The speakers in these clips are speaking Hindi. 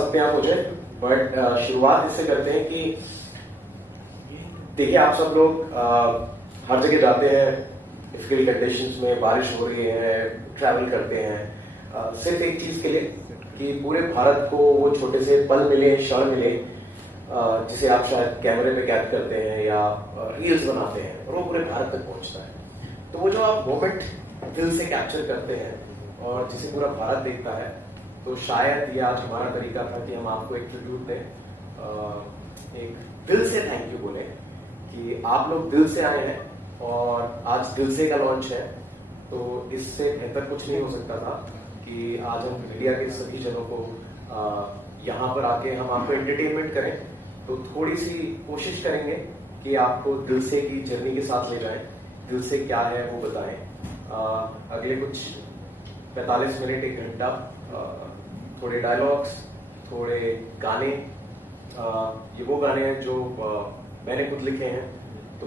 सकते हैं आप मुझे, बट शुरुआत इससे करते हैं कि देखिए आप सब लोग हर जगह जाते हैं, डिफिकल्ट कंडीशंस में, बारिश हो रही है, ट्रैवल करते हैं सिर्फ एक चीज के लिए कि पूरे भारत को वो छोटे से पल मिले, क्षण मिले जिसे आप शायद कैमरे पे कैद करते हैं या रील्स बनाते हैं और वो पूरे भारत तक पहुंचता है। तो वो जो आप मोमेंट दिल से कैप्चर करते हैं और जिसे पूरा भारत देखता है, तो शायद ये आज हमारा तरीका था कि हम आपको एक ट्रिब्यूट दें, एक दिल से थैंक यू बोले कि आप लोग दिल से आए हैं और आज दिल से का लॉन्च है। तो इससे बेहतर कुछ नहीं हो सकता था कि आज हम मीडिया के सभी जनों को यहाँ पर आके हम आपको एंटरटेनमेंट करें। तो थोड़ी सी कोशिश करेंगे कि आपको दिल से की जर्नी के साथ ले जाएं, दिल से क्या है वो बताएं। अगले कुछ 45 मिनट, 1 घंटा थोड़े डायलॉग्स, थोड़े गाने, ये वो गाने हैं जो मैंने खुद लिखे हैं, तो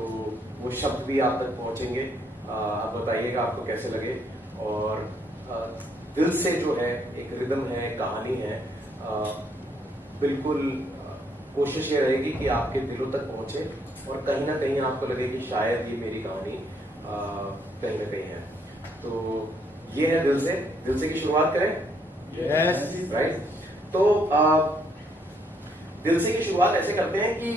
वो शब्द भी आप तक पहुंचेंगे। आप बताइएगा आपको कैसे लगे। और दिल से जो है एक रिदम है, कहानी है, बिल्कुल कोशिश ये रहेगी कि आपके दिलों तक पहुंचे और कहीं ना कहीं आपको लगे कि शायद ये मेरी कहानी कहीं ना कहीं है। तो ये है दिल से की शुरुआत करें। yes. राइट। तो दिल से की शुरुआत ऐसे करते हैं कि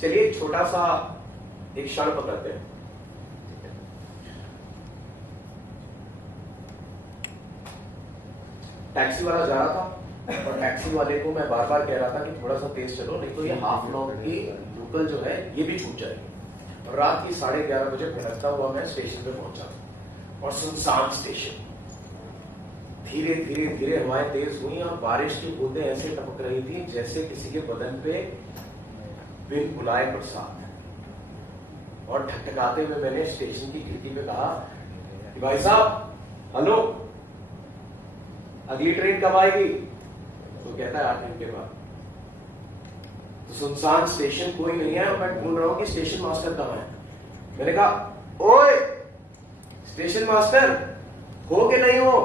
चलिए एक छोटा सा एक क्षण पकड़ते हैं। टैक्सी वाला जा रहा था और टैक्सी वाले को मैं बार बार कह रहा था कि थोड़ा सा तेज चलो, नहीं तो ये हाफ लॉन्ग की लोकल जो है ये भी छूट जाएगी। और रात की 11:30 बजे भटकता हुआ मैं स्टेशन पे पहुंचा और सुनसान स्टेशन। धीरे धीरे धीरे हवाएं तेज हुई और बारिश की बूंदें ऐसे टपक रही थी जैसे किसी के बदन पे बिन बुलाए बरसात। और ठकठकाते हुए मैंने स्टेशन की खिड़की पे कहा कि भाई साहब, हेलो, अगली ट्रेन कब आएगी? तो कहता है 8 घंटे बाद। तो सुनसान स्टेशन, कोई नहीं है और मैं ढूंढ रहा हूं कि स्टेशन मास्टर कहां है। मैंने कहा, ओए स्टेशन मास्टर, हो कि नहीं हो?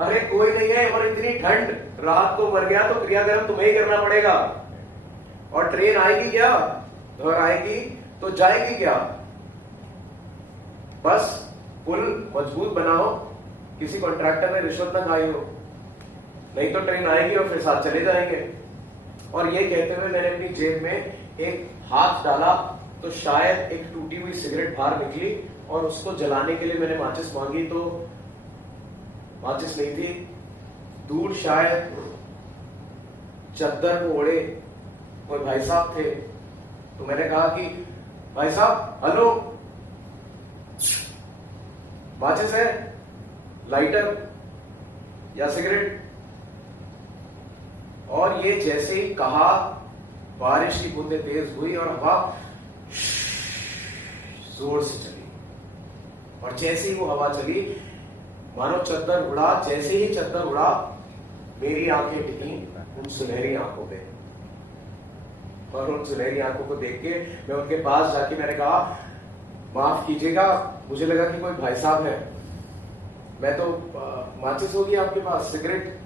अरे कोई नहीं है और इतनी ठंड, रात को मर गया तो क्रियाकर्म तुम्हें ही करना पड़ेगा। और ट्रेन आएगी क्या? और आएगी तो जाएगी क्या? बस पुल मजबूत बनाओ, किसी कॉन्ट्रैक्टर ने रिश्वत ना खाई हो, नहीं तो ट्रेन आएगी और फिर साथ चले जाएंगे। और ये कहते हुए मैंने अपनी जेब में एक हाथ डाला तो शायद एक टूटी हुई सिगरेट बाहर निकली और उसको जलाने के लिए मैंने माचिस मांगी तो माचिस नहीं थी। दूर शायद चद्दर को ओढ़े कोई भाई साहब थे। तो मैंने कहा कि भाई साहब, हेलो, माचिस है, लाइटर या सिगरेट? और ये जैसे ही कहा, बारिश की बूंदें तेज हुई और हवा जोर से चली। और जैसे ही वो हवा चली, मानो चद्दर उड़ा। जैसे ही चद्दर उड़ा, मेरी आंखें टिकी उन सुनहरी आंखों पे। और उन सुनहरी आंखों को देख के मैं उनके पास जाके मैंने कहा, माफ कीजिएगा, मुझे लगा कि कोई भाई साहब है। मैं तो माचिस होगी आपके पास, सिगरेट,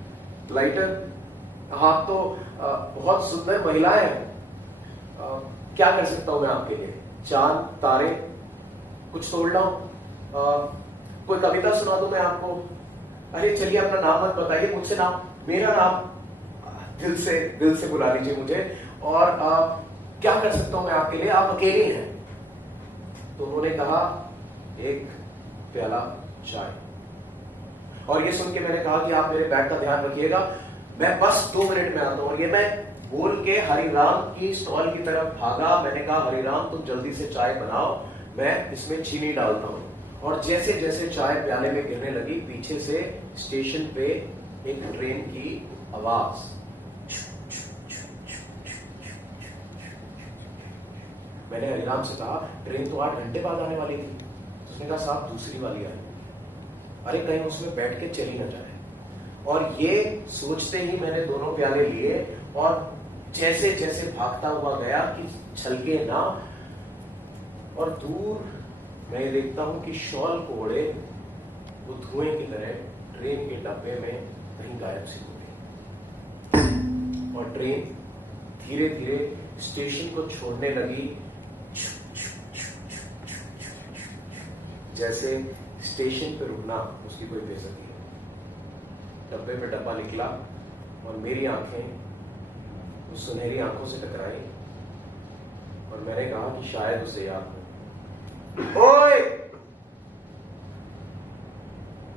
लाइटर? हाँ, तो बहुत सुंदर महिलाएं हैं, क्या कर सकता हूं मैं आपके लिए? चांद, तारे, कुछ तोड़ लाऊं? कोई कविता सुना दूं मैं आपको? अरे चलिए, अपना नाम मत बताइए, मुझसे नाम, मेरा नाम, दिल से बुला लीजिए मुझे। और क्या कर सकता हूं मैं आपके लिए? आप अकेले हैं। तो उन्होंने कहा, एक प्याला चाय। और ये सुन के मैंने कहा कि आप मेरे बैग का ध्यान रखिएगा, मैं बस 2 मिनट में आता हूं। और ये मैं बोल के हरिराम की स्टॉल की तरफ भागा। मैंने कहा, हरिराम तुम जल्दी से चाय बनाओ, मैं इसमें चीनी डालता हूं। और जैसे जैसे चाय प्याले में गिरने लगी, पीछे से स्टेशन पे एक ट्रेन की आवाज। मैंने हरिराम से कहा, ट्रेन तो 8 घंटे बाद आने वाली थी। उसने कहा, साहब दूसरी वाली आई। अरे कहीं उसमें बैठ के चली ना जाए। और ये सोचते ही मैंने दोनों प्याले लिए और जैसे जैसे भागता हुआ गया कि छलके ना। और दूर मैं देखता हूं कि शॉल को ओढ़े वो धुएं की तरह ट्रेन के डब्बे में कहीं गायब सी हो गई और ट्रेन धीरे धीरे स्टेशन को छोड़ने लगी, जैसे स्टेशन पे रुकना उसकी कोई बेइज्जती है। डब्बे पे डब्बा निकला और मेरी आंखें उस सुनहरी आंखों से टकराई और मैंने कहा कि शायद उसे याद हो। ओए!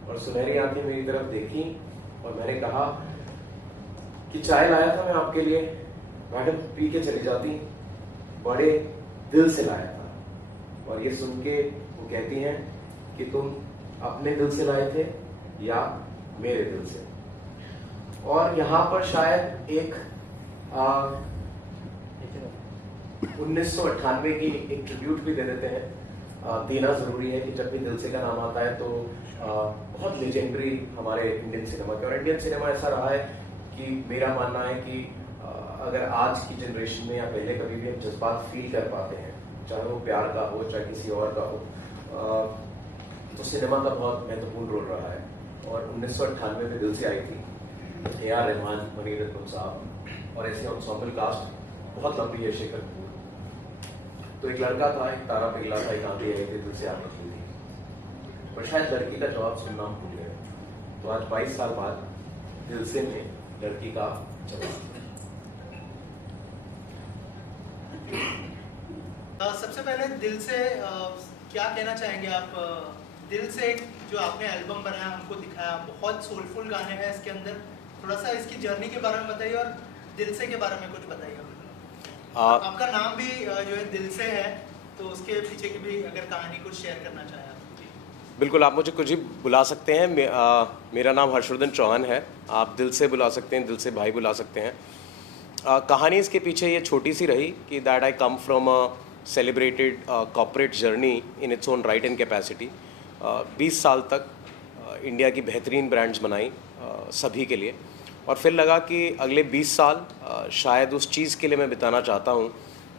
और सुनहरी आंखें मेरी तरफ देखी और मैंने कहा कि चाय लाया था मैं आपके लिए, मैडम पी के चली जाती, बड़े दिल से लाया था। और ये सुन के वो कहती हैं कि तुम अपने दिल से लाए थे या मेरे दिल से। और यहां पर शायद एक 1998 की एक ट्रिब्यूट भी दे देते हैं। देना जरूरी है कि जब भी दिल से का नाम आता है तो बहुत लेजेंडरी हमारे इंडियन सिनेमा के, और इंडियन सिनेमा ऐसा रहा है कि मेरा मानना है कि अगर आज की जनरेशन में या पहले कभी भी हम जज्बात फील कर पाते हैं, चाहे वो प्यार का हो चाहे किसी और का हो, तो सिनेमा का बहुत महत्वपूर्ण रोल रहा है। और 1998 में दिल से आई थी, A.R. रहमान, मनी रत्नम साहब और ऐसे एंसेम्बल कास्ट बहुत लंबी है, शेखर कपूर। तो एक लड़का था, एक तारा पिघला था, एक आंधी आई थी, दिल से आग निकली थी। पर शायद लड़की का जवाब सुनना हम भूल गए। तो आज 22 साल बाद दिल से में लड़की का जवाब। सबसे पहले दिल से क्या कहना चाहेंगे आप? दिल से जो आपने एल्बम बनाया, हमको दिखाया, बहुत सोलफुल गाने हैं इसके अंदर। थोड़ा सा इसकी जर्नी के बारे में बताइए और दिल से के बारे में कुछ बताइए। आपका नाम भी जो है दिल से है, तो उसके पीछे की भी अगर कहानी कुछ शेयर करना चाहें आप। बिल्कुल, आप मुझे कुछ भी बुला सकते हैं। मेरा नाम हर्षवर्धन चौहान है, आप दिल से बुला सकते हैं, दिल से भाई बुला सकते हैं। कहानी इसके पीछे ये छोटी सी रही कि that I come from a celebrated corporate journey in its own right and capacity. 20 साल तक इंडिया की बेहतरीन ब्रांड्स बनाई सभी के लिए, और फिर लगा कि अगले 20 साल शायद उस चीज़ के लिए मैं बिताना चाहता हूँ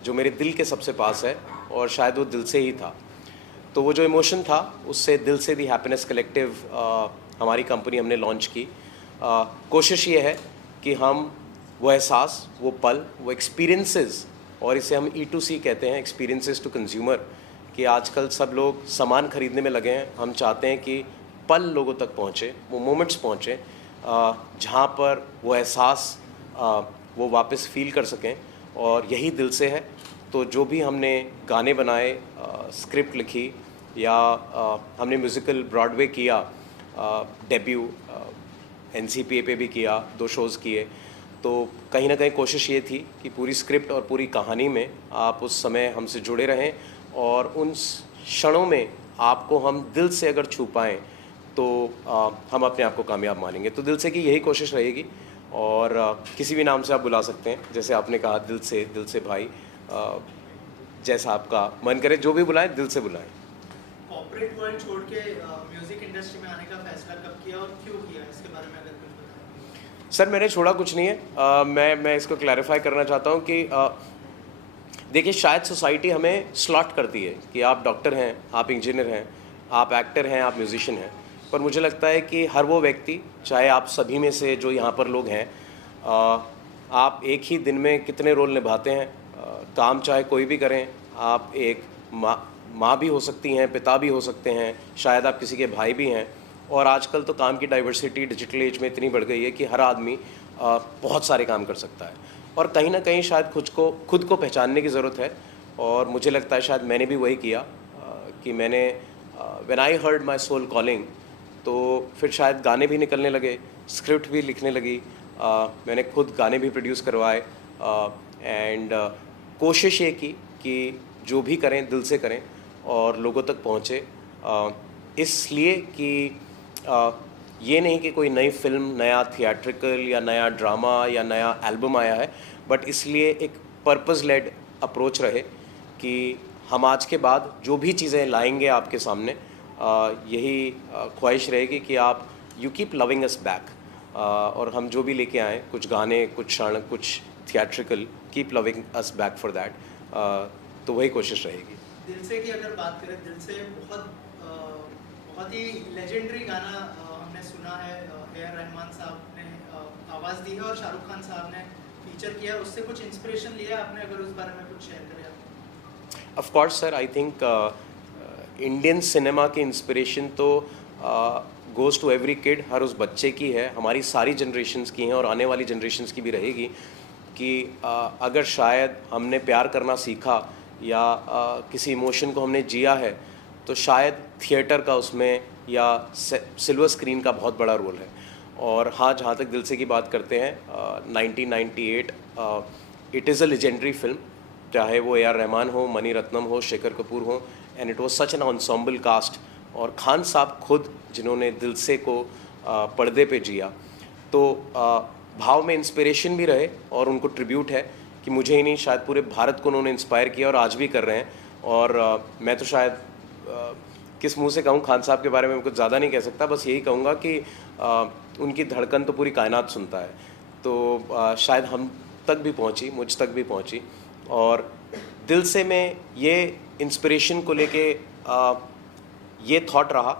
जो मेरे दिल के सबसे पास है, और शायद वो दिल से ही था। तो वो जो इमोशन था उससे दिल से दी हैप्पीनेस कलेक्टिव हमारी कंपनी हमने लॉन्च की। कोशिश ये है कि हम वो एहसास, वो पल, वो एक्सपीरियंसेस, और इसे हम E2C कहते हैं, एक्सपीरियंसेस टू कंज्यूमर, कि आजकल सब लोग सामान खरीदने में लगे हैं। हम चाहते हैं कि पल लोगों तक पहुँचे, वो मोमेंट्स पहुँचे जहाँ पर वो एहसास वो वापस फील कर सकें, और यही दिल से है। तो जो भी हमने गाने बनाए, स्क्रिप्ट लिखी, या हमने म्यूज़िकल ब्रॉडवे किया, डेब्यू NCPA पे भी किया, 2 शोज़ किए, तो कहीं ना कहीं कोशिश ये थी कि पूरी स्क्रिप्ट और पूरी कहानी में आप उस समय हमसे जुड़े रहें, और उन क्षणों में आपको हम दिल से अगर छू पाएँ तो हम अपने आप को कामयाब मानेंगे। तो दिल से की यही कोशिश रहेगी, और किसी भी नाम से आप बुला सकते हैं, जैसे आपने कहा दिल से भाई, जैसा आपका मन करे जो भी बुलाएं, दिल से बुलाएं। कॉर्पोरेट वर्ल्ड छोड़ के म्यूजिक इंडस्ट्री में आने का फैसला कब किया और क्यों किया, इसके बारे में अगर कुछ बताएं। सर, मैंने छोड़ा कुछ नहीं है। मैं इसको क्लैरिफाई करना चाहता हूँ कि देखिए, शायद सोसाइटी हमें स्लॉट करती है कि आप डॉक्टर हैं, आप इंजीनियर हैं, आप एक्टर हैं, आप म्यूजिशियन हैं, पर मुझे लगता है कि हर वो व्यक्ति, चाहे आप सभी में से जो यहाँ पर लोग हैं, आप एक ही दिन में कितने रोल निभाते हैं। काम चाहे कोई भी करें, आप एक माँ भी हो सकती हैं, पिता भी हो सकते हैं, शायद आप किसी के भाई भी हैं। और आजकल तो काम की डाइवर्सिटी डिजिटल एज में इतनी बढ़ गई है कि हर आदमी बहुत सारे काम कर सकता है, और कहीं ना कहीं शायद खुद को पहचानने की ज़रूरत है। और मुझे लगता है शायद मैंने भी वही किया कि मैंने when I heard my soul calling, तो फिर शायद गाने भी निकलने लगे, स्क्रिप्ट भी लिखने लगी, मैंने खुद गाने भी प्रोड्यूस करवाए, एंड कोशिश ये की कि जो भी करें दिल से करें और लोगों तक पहुँचे, इसलिए कि ये नहीं कि कोई नई फिल्म, नया थिएट्रिकल या नया ड्रामा या नया एल्बम आया है, बट इसलिए एक पर्पस लेड अप्रोच रहे कि हम आज के बाद जो भी चीज़ें लाएंगे आपके सामने, यही ख्वाहिश रहेगी कि आप you keep loving us back, और हम जो भी लेके आएँ, कुछ गाने, कुछ क्षण, कुछ theatrical, keep loving us back for that, तो वही कोशिश रहेगी। दिल से की अगर बात करें, दिल से बहुत ही लेजेंडरी गाना हमने सुना है, A.R. रहमान साहब आवाज़ दी है और शाहरुख खान साहब ने फीचर किया है, उससे कुछ इंस्पिरेशन लिया है आपने? अगर उस बारे में कुछ शेयर करें आप। Of course sir, I think Indian cinema की इंस्पिरेशन तो गोज़ टू एवरी किड, हर उस बच्चे की है, हमारी सारी जनरेशन्स की हैं और आने वाली जनरेशन्स की भी रहेगी कि अगर शायद हमने प्यार करना सीखा या किसी इमोशन को हमने जिया है तो शायद थिएटर का उसमें या सिल्वर स्क्रीन का बहुत बड़ा रोल है। और हाँ, जहाँ तक दिल से की बात करते हैं, 1998 it is a legendary film, चाहे वो ए आर रहमान हो, मनी रत्नम हो, शेखर कपूर हो, and it was such an ensemble cast. और खान साहब खुद जिन्होंने दिल से को पर्दे पे जिया, तो भाव में इंस्पिरेशन भी रहे और उनको ट्रिब्यूट है कि मुझे ही नहीं, शायद पूरे भारत को उन्होंने इंस्पायर किया और आज भी कर रहे हैं। और मैं तो शायद किस मुंह से कहूँ खान साहब के बारे में, मैं कुछ ज़्यादा नहीं कह सकता, बस यही कहूँगा कि उनकी धड़कन तो पूरी कायनात सुनता है। तो शायद हम तक भी पहुँची, मुझ तक भी पहुँची। और दिल से में ये इंस्पिरेशन को लेके ये थॉट रहा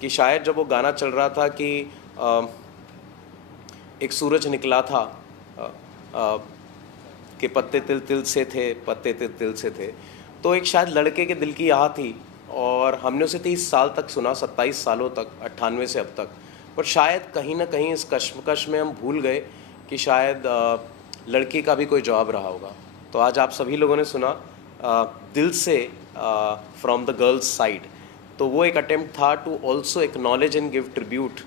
कि शायद जब वो गाना चल रहा था कि एक सूरज निकला था कि पत्ते तिल तिल से थे, पत्ते तिल तिल से थे, तो एक शायद लड़के के दिल की आह थी और हमने उसे 30 साल तक सुना, 27 सालों तक, 98 से अब तक। पर शायद कहीं ना कहीं इस कश्मकश में हम भूल गए कि शायद लड़की का भी कोई जवाब रहा होगा। तो आज आप सभी लोगों ने सुना दिल से फ्रॉम द गर्ल्स साइड, तो वो एक अटेम्प्ट था to also acknowledge and give tribute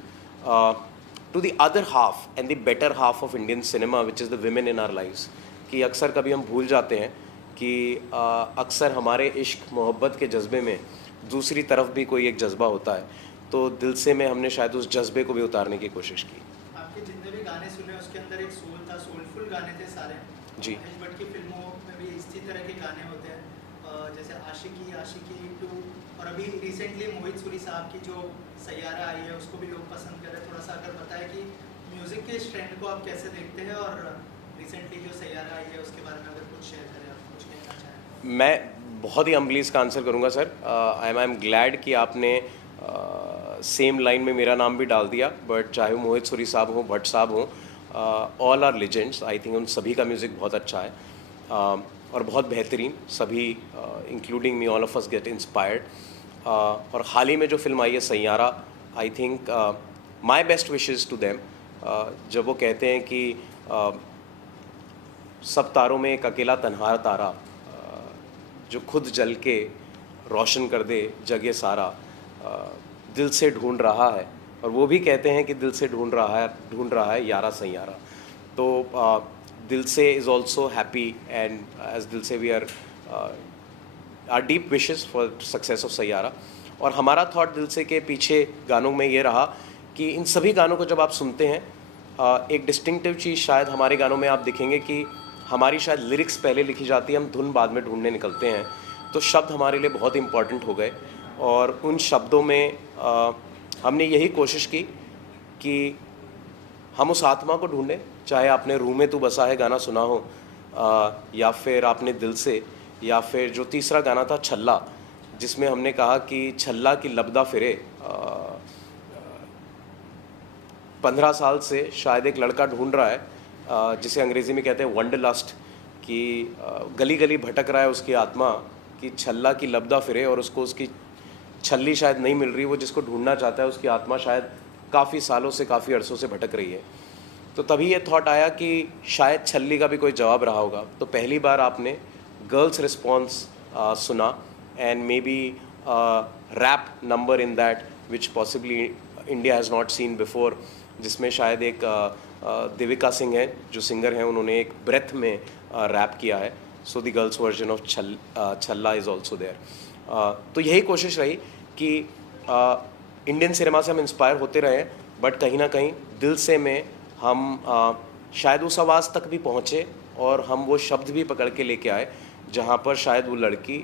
to the other half and the better half of Indian cinema which is the women in our lives. कि अक्सर कभी हम भूल जाते हैं कि अक्सर हमारे इश्क मोहब्बत के जज्बे में दूसरी तरफ भी कोई एक जज्बा होता है। तो दिल से में हमने शायद उस जज्बे को भी उतारने की कोशिश की। आपके जितने भी गाने सुने उसके अंदर एक सोल था, सोलफुल गाने थे सारे जी। महेश भट्ट की फिल्मों में भी इसी तरह के गाने होते हैं, जैसे आशिकी, आशिकी 2, और अभी रिसेंटली मोहित सूरी साहब की जो सैयारा आई है उसको भी लोग पसंद कर रहे हैं। थोड़ा सा अगर बताएं कि म्यूज़िक के इस ट्रेंड को आप कैसे देखते हैं और रिसेंटली जो सैयारा आई है उसके बारे में अगर कुछ शेयर करें, आप कुछ कहना चाहें। मैं बहुत ही अम्बली इसका आंसर करूंगा सर। आई एम ग्लैड कि आपने सेम लाइन में मेरा नाम भी डाल दिया, बट चाहे वो मोहित सूरी साहब हो, भट्ट साहब हो, all are legends. I think उन सभी का म्यूज़िक बहुत अच्छा है और बहुत बेहतरीन। सभी including me, all of us get inspired. और हाल ही में जो फिल्म आई है Saiyaara, I think my best wishes to them. जब वो कहते हैं कि सब तारों में एक अकेला तन्हा तारा जो खुद जल के रोशन कर दे जगे सारा, दिल से ढूंढ रहा है। और वो भी कहते हैं कि दिल से ढूंढ रहा है यारा सैयारा। तो Dil Se is also happy and as Dil Se we are deep wishes for success of Saiyaara. और हमारा थॉट दिल से के पीछे गानों में ये रहा कि इन सभी गानों को जब आप सुनते हैं, एक डिस्टिंक्टिव चीज़ शायद हमारे गानों में आप दिखेंगे कि हमारी शायद लिरिक्स पहले लिखी जाती है, हम धुन बाद में ढूंढने निकलते हैं। तो शब्द हमारे लिए बहुत इम्पॉर्टेंट हो गए और उन शब्दों में हमने यही कोशिश की कि हम उस आत्मा को ढूंढें। चाहे आपने रूह में तू बसा है गाना सुना हो, या फिर आपने दिल से, या फिर जो तीसरा गाना था छल्ला, जिसमें हमने कहा कि छल्ला की लबदा फिरे। 15 साल से शायद एक लड़का ढूंढ रहा है जिसे अंग्रेज़ी में कहते हैं वंडरलस्ट, कि गली गली भटक रहा है उसकी आत्मा कि छल्ला की लबदा फिरे और उसको उसकी छल्ली शायद नहीं मिल रही। वो जिसको ढूंढना चाहता है उसकी आत्मा शायद काफ़ी सालों से, काफ़ी अरसों से भटक रही है। तो तभी ये थॉट आया कि शायद छल्ली का भी कोई जवाब रहा होगा। तो पहली बार आपने गर्ल्स रिस्पॉन्स सुना and maybe rap number in that which possibly India has not seen before, जिसमें शायद एक देविका सिंह है जो सिंगर हैं, उन्होंने एक ब्रेथ में रैप किया है। So the girls version of छल्ला इज़ ऑल्सो देयर। तो यही कोशिश रही कि इंडियन सिनेमा से हम इंस्पायर होते रहे, बट कहीं ना कहीं दिल से में हम शायद उस आवाज़ तक भी पहुँचे और हम वो शब्द भी पकड़ के लेके आए जहाँ पर शायद वो लड़की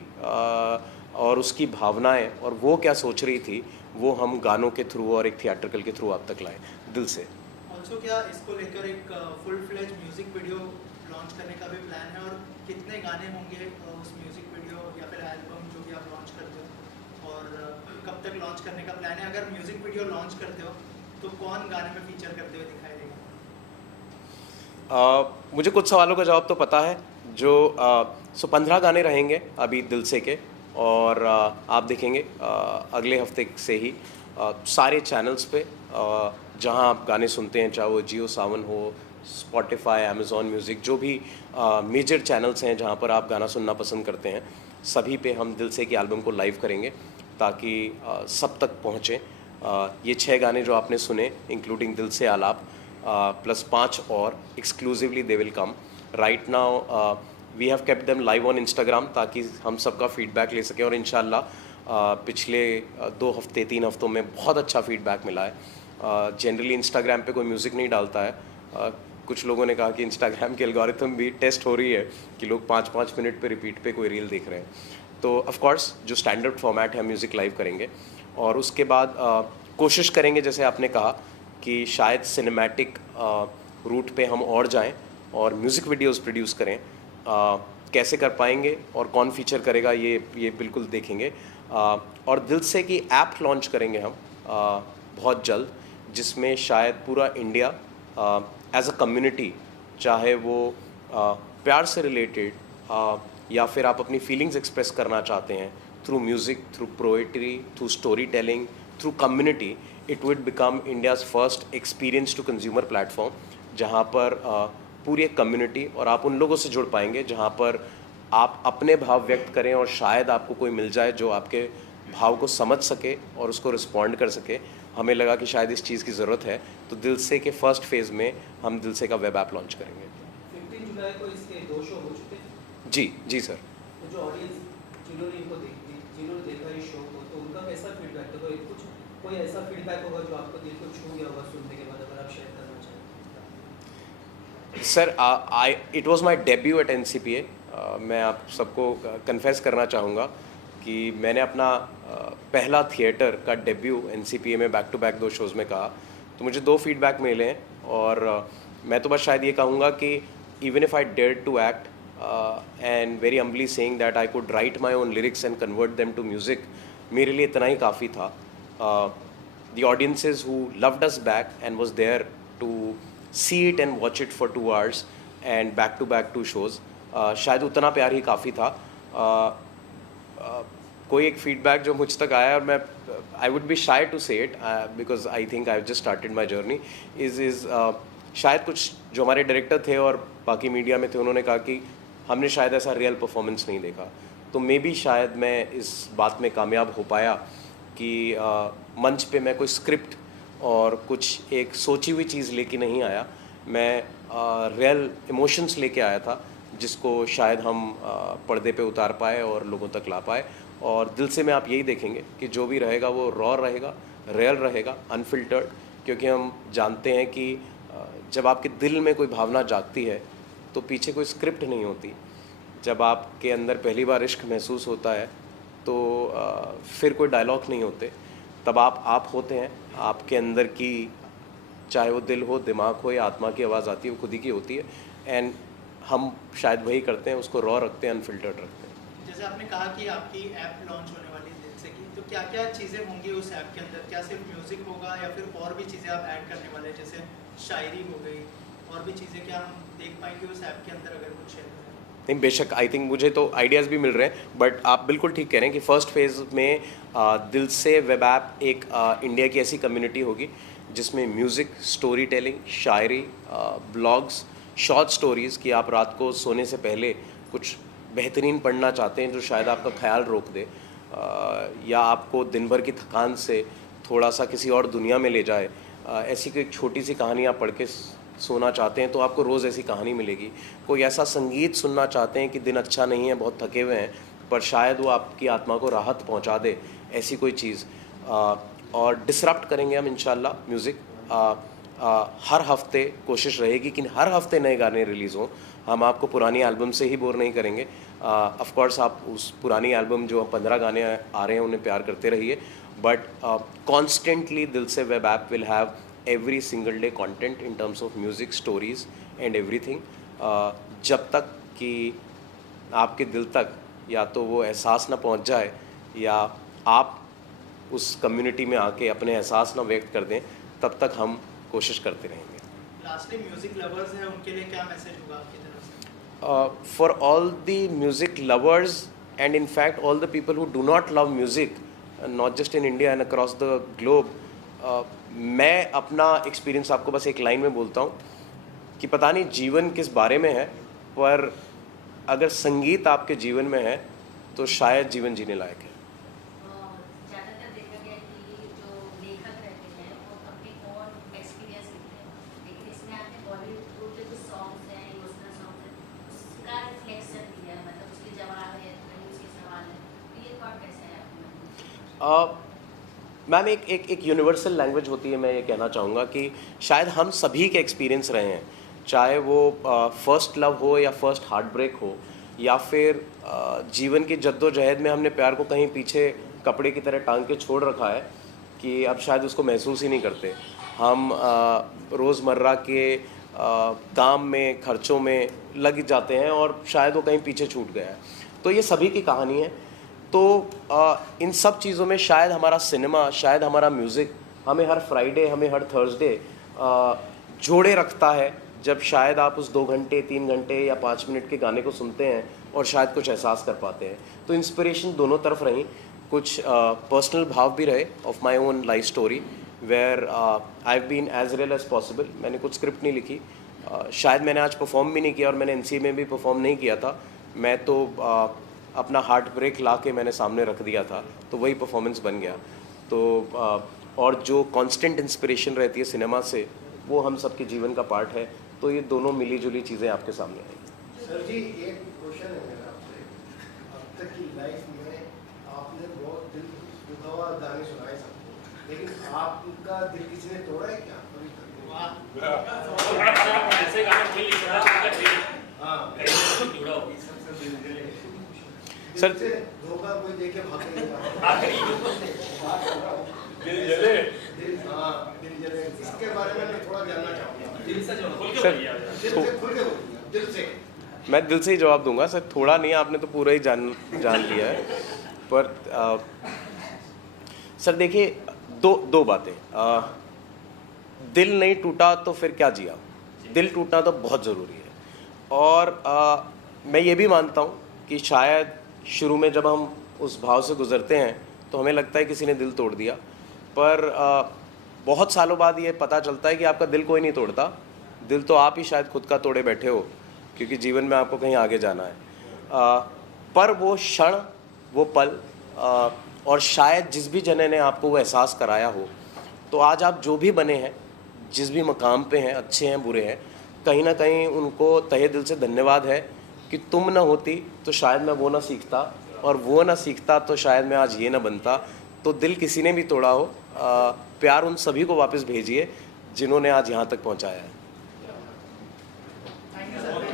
और उसकी भावनाएं और वो क्या सोच रही थी, वो हम गानों के थ्रू और एक थिएट्रिकल के थ्रू आप तक लाए दिल से। ऑल्सो क्या इसको लेकर एक full fledge music video launch करने का भी प्लान है, और कितने गाने होंगे उस म्यूजिक वीडियो या फिर एल्बम जो भी आप लॉन्च करते हो, और कब तक लॉन्च करने का प्लान है? अगर म्यूजिक वीडियो लॉन्च करते हो तो कौन गाने में फीचर करते हुए दिखाई देगा? मुझे कुछ सवालों का जवाब तो पता है। जो 15 गाने रहेंगे अभी दिल से के, और आप देखेंगे अगले हफ्ते से ही सारे चैनल्स पे जहां आप गाने सुनते हैं, चाहे वो जियो सावन हो, स्पॉटिफाई, अमेज़ॉन म्यूज़िक, जो भी मेजर चैनल्स हैं जहां पर आप गाना सुनना पसंद करते हैं, सभी पे हम दिल से की एल्बम को लाइव करेंगे ताकि सब तक पहुँचें। ये 6 गाने जो आपने सुने, इंक्लूडिंग दिल से आलाप, प्लस 5 और exclusively they will come right now. We have kept them live on Instagram ताकि हम सबका फीडबैक ले सकें, और इंशाल्लाह पिछले 2 हफ्ते 3 हफ्तों में बहुत अच्छा फीडबैक मिला है। जनरली इंस्टाग्राम पे कोई म्यूज़िक नहीं डालता है। कुछ लोगों ने कहा कि इंस्टाग्राम की एल्गोरिथम भी टेस्ट हो रही है कि लोग 5-5 मिनट पे रिपीट पे कोई रील देख रहे हैं। तो ऑफ कोर्स जो स्टैंडर्ड फॉर्मेट है, म्यूज़िक लाइव करेंगे, और उसके बाद कोशिश करेंगे जैसे आपने कहा कि शायद सिनेमैटिक रूट पे हम और जाएं और म्यूज़िक वीडियोस प्रोड्यूस करें। कैसे कर पाएंगे और कौन फीचर करेगा ये बिल्कुल देखेंगे। और दिल से की ऐप लॉन्च करेंगे हम बहुत जल्द, जिसमें शायद पूरा इंडिया एज अ कम्युनिटी, चाहे वो प्यार से रिलेटेड या फिर आप अपनी फीलिंग्स एक्सप्रेस करना चाहते हैं through music, through poetry, through story telling, through community, it would become India's first experience to consumer platform, जहाँ पर पूरी एक कम्युनिटी और आप उन लोगों से जुड़ पाएंगे जहाँ पर आप अपने भाव व्यक्त करें और शायद आपको कोई मिल जाए जो आपके भाव को समझ सके और उसको रिस्पॉन्ड कर सके। हमें लगा कि शायद इस चीज़ की ज़रूरत है, तो दिल से के फर्स्ट फेज़ में हम दिल से का वेब ऐप लॉन्च करेंगे। 15 जुलाई को इसके 2 शो हो चुके हैं। जी सर। तो जो ऑडियंस जिन्होंने देखा इस शो को, तो उनका कैसा फीडबैक था? कोई ऐसा फीडबैक होगा जो आपको दिल को छू गया होगा सुनने के बाद, अगर आप शेयर करना चाहें? Sir, it was my debut at NCPA। मैं आप सबको कन्फेस करना चाहूँगा कि मैंने अपना पहला थिएटर का डेब्यू NCPA में बैक टू बैक 2 शोज़ में कहा, तो मुझे 2 फीडबैक मिले हैं। और मैं तो बस शायद ये कहूँगा कि even if I dared to act and very humbly saying that I could write my own lyrics and convert them to music, मेरे लिए इतना ही काफ़ी था। The audiences who loved us back and was there to see it and watch it for 2 hours and back to back 2 shows, शायद उतना प्यार ही काफ़ी था। कोई एक फीडबैक जो मुझ तक आया, और मैं I would be shy to say it because I think I have just started my journey, is शायद कुछ जो हमारे डायरेक्टर थे और बाकी मीडिया में थे, उन्होंने कहा कि हमने शायद ऐसा रियल परफॉर्मेंस नहीं देखा। तो मे बी शायद मैं इस बात में कामयाब हो पाया कि मंच पे मैं कोई स्क्रिप्ट और कुछ एक सोची हुई चीज़ लेके नहीं आया, मैं रियल इमोशंस लेके आया था, जिसको शायद हम पर्दे पे उतार पाए और लोगों तक ला पाए। और दिल से में आप यही देखेंगे कि जो भी रहेगा वो रॉ रहेगा, रियल रहेगा, अनफिल्टर्ड, क्योंकि हम जानते हैं कि जब आपके दिल में कोई भावना जागती है तो पीछे कोई स्क्रिप्ट नहीं होती। जब आपके अंदर पहली बार इश्क महसूस होता है तो फिर कोई डायलॉग नहीं होते, तब आप होते हैं। आपके अंदर की, चाहे वो दिल हो, दिमाग हो या आत्मा की आवाज़ आती है, वो खुद ही की होती है, एंड हम शायद वही करते हैं, उसको रॉ रखते हैं, अनफिल्टर्ड रखते हैं। जैसे आपने कहा कि आपकी ऐप लॉन्च होने वाली है दिल से की, तो क्या क्या चीज़ें होंगी उस ऐप के अंदर? क्या सिर्फ म्यूज़िक होगा या फिर और भी चीज़ें आप ऐड करने वाले हैं, जैसे शायरी हो गई, और भी चीज़ें क्या हम देख पाएंगे उस ऐप के अंदर, अगर कुछ शेयर करें? नहीं, बेशक, आई थिंक मुझे तो आइडियाज़ भी मिल रहे हैं, बट आप बिल्कुल ठीक कह रहे हैं कि फ़र्स्ट फेज़ में दिल से वेब ऐप एक इंडिया की ऐसी कम्युनिटी होगी जिसमें म्यूज़िक, स्टोरी टेलिंग, शायरी, ब्लॉग्स, शॉर्ट स्टोरीज़ की आप रात को सोने से पहले कुछ बेहतरीन पढ़ना चाहते हैं जो शायद आपका ख्याल रोक दे, या आपको दिन भर की थकान से थोड़ा सा किसी और दुनिया में ले जाए, ऐसी कोई छोटी सी कहानी आप पढ़ के सोना चाहते हैं तो आपको रोज़ ऐसी कहानी मिलेगी। कोई ऐसा संगीत सुनना चाहते हैं कि दिन अच्छा नहीं है, बहुत थके हुए हैं, पर शायद वो आपकी आत्मा को राहत पहुंचा दे, ऐसी कोई चीज़। और डिसरप्ट करेंगे हम इंशाल्लाह म्यूज़िक। हर हफ्ते कोशिश रहेगी कि हर हफ्ते नए गाने रिलीज़ हों। हम आपको पुरानी एल्बम से ही बोर नहीं करेंगे। ऑफ कोर्स आप उस पुरानी एल्बम जो 15 गाने आ रहे हैं उन्हें प्यार करते रहिए, बट कॉन्स्टेंटली दिल से web app will have every single day content in terms of music, stories and everything, जब तक कि आपके दिल तक या तो वो एहसास ना पहुंच जाए या आप उस कम्युनिटी में आके अपने एहसास ना व्यक्त कर दें, तब तक हम कोशिश करते रहेंगे। लास्टली म्यूजिक लवर्स हैं उनके लिए क्या मैसेज होगा आपकी तरफ से? For all the music lovers and in fact all the people who do not love music, not just in India and across the globe, मैं अपना एक्सपीरियंस आपको बस एक लाइन में बोलता हूँ कि पता नहीं जीवन किस बारे में है, पर अगर संगीत आपके जीवन में है तो शायद जीवन जीने लायक है। ज़्यादातर देखा गया कि जो लेखक रहते हैं वो अपने और एक्सपीरियंस लिखते हैं, लेकिन इसमें आपने बॉलीवुड के कुछ सॉन्ग्स हैं, इमोशनल सॉन्ग्स हैं, उसका रिफ्लेक्शन दिया है, मतलब उसके जवाब है, कहीं उसके सवाल है, तो ये थॉट कैसा है आपका? मैम एक यूनिवर्सल लैंग्वेज होती है, मैं ये कहना चाहूँगा कि शायद हम सभी के एक्सपीरियंस रहे हैं, चाहे वो फर्स्ट लव हो या फर्स्ट हार्ट ब्रेक हो, या फिर जीवन की जद्दोजहद में हमने प्यार को कहीं पीछे कपड़े की तरह टांग के छोड़ रखा है कि अब शायद उसको महसूस ही नहीं करते। हम रोज़मर्रा के काम में, खर्चों में लग जाते हैं और शायद वो कहीं पीछे छूट गया है। तो ये सभी की कहानी है। तो इन सब चीज़ों में शायद हमारा सिनेमा, शायद हमारा म्यूज़िक हमें हर फ्राइडे, हमें हर थर्सडे जोड़े रखता है, जब शायद आप उस 2 घंटे, 3 घंटे या 5 मिनट के गाने को सुनते हैं और शायद कुछ एहसास कर पाते हैं। तो इंस्पिरेशन दोनों तरफ रही, कुछ पर्सनल भाव भी रहे of my own life story, where I have been as real as possible. मैंने कुछ स्क्रिप्ट नहीं लिखी, शायद मैंने आज परफॉर्म भी नहीं किया और मैंने NCA में भी परफॉर्म नहीं किया था, मैं तो अपना हार्ट ब्रेक ला के मैंने सामने रख दिया था, तो वही परफॉर्मेंस बन गया। तो और जो कांस्टेंट इंस्पिरेशन रहती है सिनेमा से, वो हम सबके जीवन का पार्ट है। तो ये दोनों मिली जुली चीज़ें आपके सामने आई। सर जी, एक क्वेश्चन है मेरा आपसे। अब तक की लाइफ में आपने बहुत दिल दुखावा गाने सुनाए सबको, लेकिन आपका दिल किसी ने तोड़ा है क्या? ऐसे गाने कोई लिख रहा है हाँ जुड़ा हो सर से धोखा कोई देके भाग नहीं दिल जले हाँ दिल जले, इसके बारे में मैं थोड़ा जानना चाहूँगा। दिल से जो खुल के सर, बोलिए दिल से खुल के बोलिए, दिल से। मैं दिल से ही जवाब दूंगा सर, थोड़ा नहीं, आपने तो पूरा ही जान लिया है। पर सर देखिए, दो बातें। दिल नहीं टूटा तो फिर क्या जिया, दिल टूटना तो बहुत ज़रूरी है। और मैं ये भी मानता हूँ कि शायद शुरू में जब हम उस भाव से गुज़रते हैं तो हमें लगता है किसी ने दिल तोड़ दिया, पर बहुत सालों बाद ये पता चलता है कि आपका दिल कोई नहीं तोड़ता, दिल तो आप ही शायद खुद का तोड़े बैठे हो, क्योंकि जीवन में आपको कहीं आगे जाना है। पर वो क्षण, वो पल, और शायद जिस भी जने ने आपको वो एहसास कराया हो, तो आज आप जो भी बने हैं, जिस भी मकाम पे हैं, अच्छे हैं बुरे हैं, कहीं ना कहीं उनको तहे दिल से धन्यवाद है कि तुम ना होती तो शायद मैं वो ना सीखता, और वो ना सीखता तो शायद मैं आज ये ना बनता। तो दिल किसी ने भी तोड़ा हो, प्यार उन सभी को वापस भेजिए जिन्होंने आज यहाँ तक पहुँचाया है। Thank you sir.